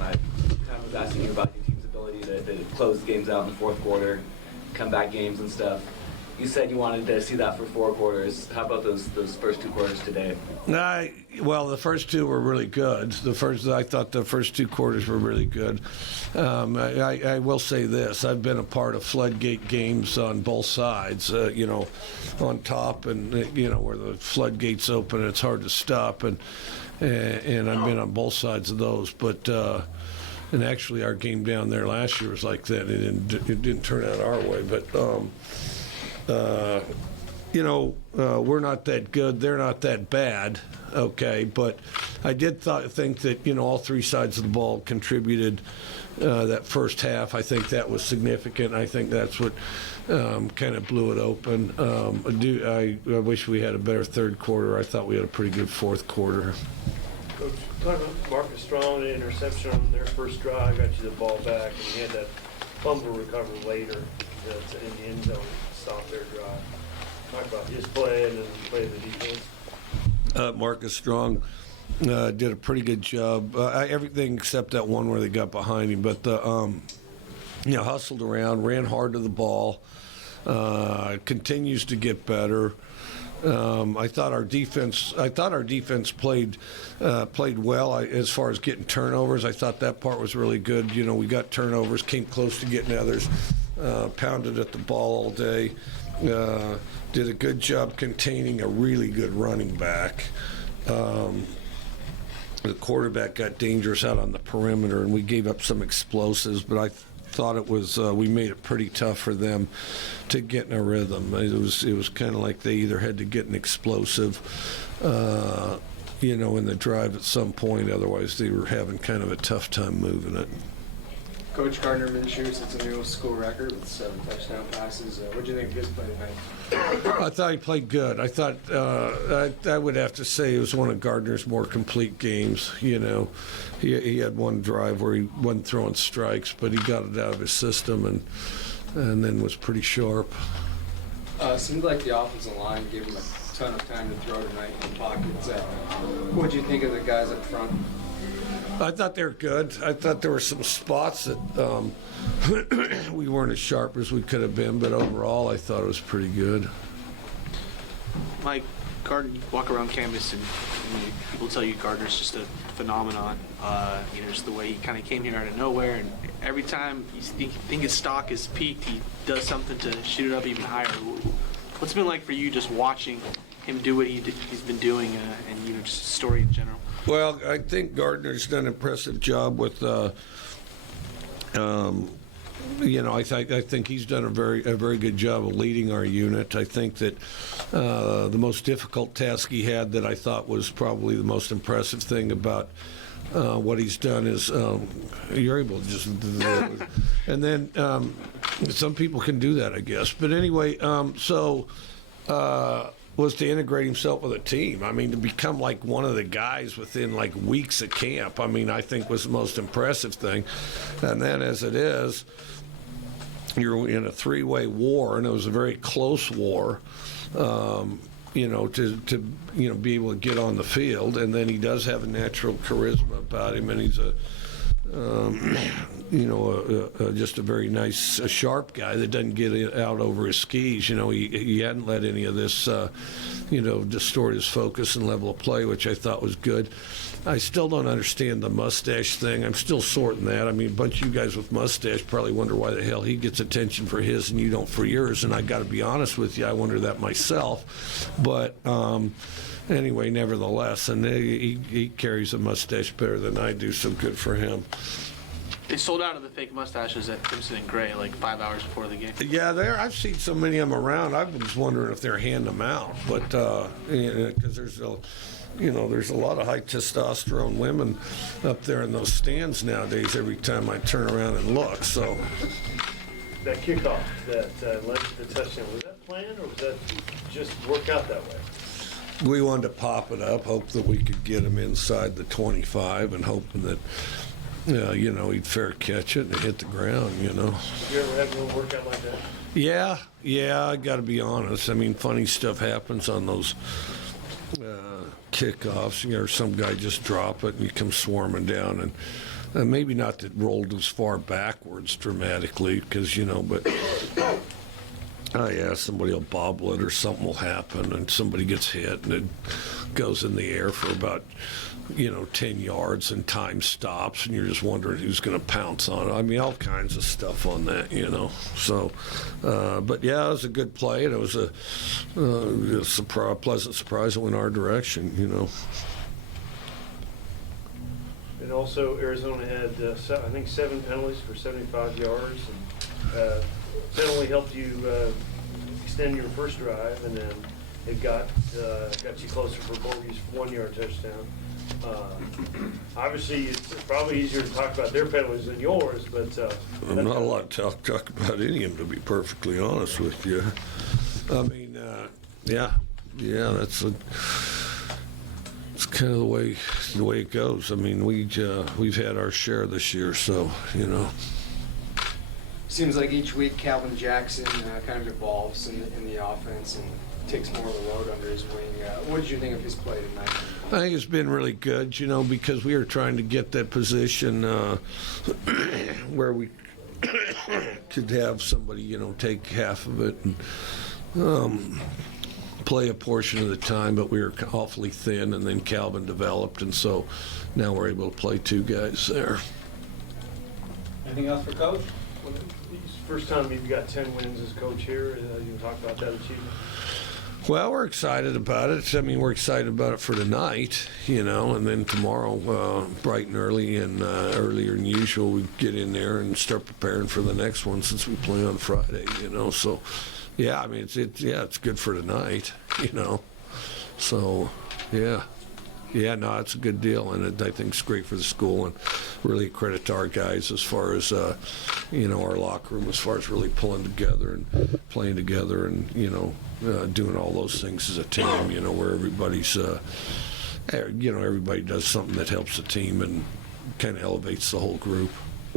I kind of was asking you about your team's ability to close games out in the fourth quarter, comeback games and stuff. You said you wanted to see that for 4 quarters. How about those first 2 quarters today? Well, the first 2 were really good. I thought the first 2 quarters were really good. I will say this: I've been a part of floodgate games on both sides. On top and where the floodgates open, it's hard to stop, and I've been on both sides of those. But and actually, our game down there last year was like that. It didn't turn out our way, but. We're not that good. They're not that bad, okay? But I did think that, all 3 sides of the ball contributed that first half. I think that was significant. I think that's what kind of blew it open. I wish we had a better third quarter. I thought we had a pretty good fourth quarter. Coach, talk about Marcus Strong, an interception on their first drive, got you the ball back, and he had that fumble recovery later that's in the end zone. Stop their drive. Talk about his play and then the play of the defense. Marcus Strong did a pretty good job. Everything except that one where they got behind him. But hustled around, ran hard to the ball. Continues to get better. I thought our defense played well as far as getting turnovers. I thought that part was really good. We got turnovers, came close to getting others. Pounded at the ball all day. Did a good job containing a really good running back. The quarterback got dangerous out on the perimeter, and we gave up some explosives, but I thought it was we made it pretty tough for them to get in a rhythm. It was kind of like they either had to get an explosive in the drive at some point, otherwise they were having kind of a tough time moving it. Coach Gardner Minshew sets a new school record with 7 touchdown passes. What do you think of his play tonight? I thought he played good. I thought I would have to say it was one of Gardner's more complete games. He had one drive where he wasn't throwing strikes, but he got it out of his system and then was pretty sharp. Seemed like the offensive line gave him a ton of time to throw tonight in the pockets. What did you think of the guys up front? I thought they were good. I thought there were some spots that we weren't as sharp as we could have been, but overall I thought it was pretty good. Mike, Gardner, you walk around campus and people tell you Gardner's just a phenomenon. Just the way he kind of came here out of nowhere, and every time you think his stock is peaked, he does something to shoot it up even higher. What's it been like for you just watching him do what he's been doing, and just the story in general? Well, I think Gardner's done an impressive job with. I think he's done a very good job of leading our unit. I think that the most difficult task he had, that I thought was probably the most impressive thing about what he's done, is you're able to just. And then some people can do that, I guess. But anyway, was to integrate himself with a team. I mean, to become like one of the guys within like weeks of camp, I think was the most impressive thing. And then as it is, you're in a 3-way war, and it was a very close war, to be able to get on the field. And then he does have a natural charisma about him, and he's just a very nice, sharp guy that doesn't get out over his skis. He hadn't let any of this, distort his focus and level of play, which I thought was good. I still don't understand the mustache thing. I'm still sorting that. A bunch of you guys with mustache probably wonder why the hell he gets attention for his and you don't for yours. And I got to be honest with you, I wonder that myself. But anyway, nevertheless, and he carries a mustache better than I do, so good for him. They sold out of the fake mustaches at Crimson and Gray like 5 hours before the game. Yeah, I've seen so many of them around. I was wondering if they're handing them out, but because there's a lot of high testosterone women up there in those stands nowadays. Every time I turn around and look, so That kickoff that led to the touchdown, was that planned or was that just work out that way? we wanted to pop it up, hope that we could get him inside the 25, and hoping that. He'd fair catch it and hit the ground, Did you ever have a little workout like that? Yeah, I got to be honest. Funny stuff happens on those kickoffs. Some guy just drop it and you come swarming down, and maybe not that rolled as far backwards dramatically, because, but oh yeah, somebody will bobble it or something will happen and somebody gets hit and it goes in the air for about 10 yards and time stops and you're just wondering who's going to pounce on it. I mean, all kinds of stuff on that, So, but yeah, it was a good play. And it was a pleasant surprise that went our direction, And also, Arizona had, I think, 7 penalties for 75 yards. And penalty helped you extend your first drive, and then it got you closer for Borgie's 1-yard touchdown. Obviously, it's probably easier to talk about their penalties than yours, but I'm not allowed to talk about any of them, to be perfectly honest with you. I mean, it's kind of the way it goes. I mean, we've had our share this year, so Seems like each week Calvin Jackson kind of evolves in the offense and takes more of the load under his wing. What did you think of his play tonight? I think it's been really good, because we were trying to get that position where we could have somebody, take half of it and play a portion of the time, but we were awfully thin, and then Calvin developed, and so now we're able to play 2 guys there. Anything else for Coach? First time you've got 10 wins as coach here. You can talk about that achievement. Well, we're excited about it. I mean, we're excited about it for tonight, and then tomorrow, bright and early, and earlier than usual, we get in there and start preparing for the next one since we play on Friday, So, yeah, I mean, it's good for tonight, So, yeah. Yeah, no, it's a good deal, and I think it's great for the school, and really a credit to our guys as far as, our locker room, as far as really pulling together and playing together and, doing all those things as a team, where everybody's, everybody does something that helps the team and kind of elevates the whole group.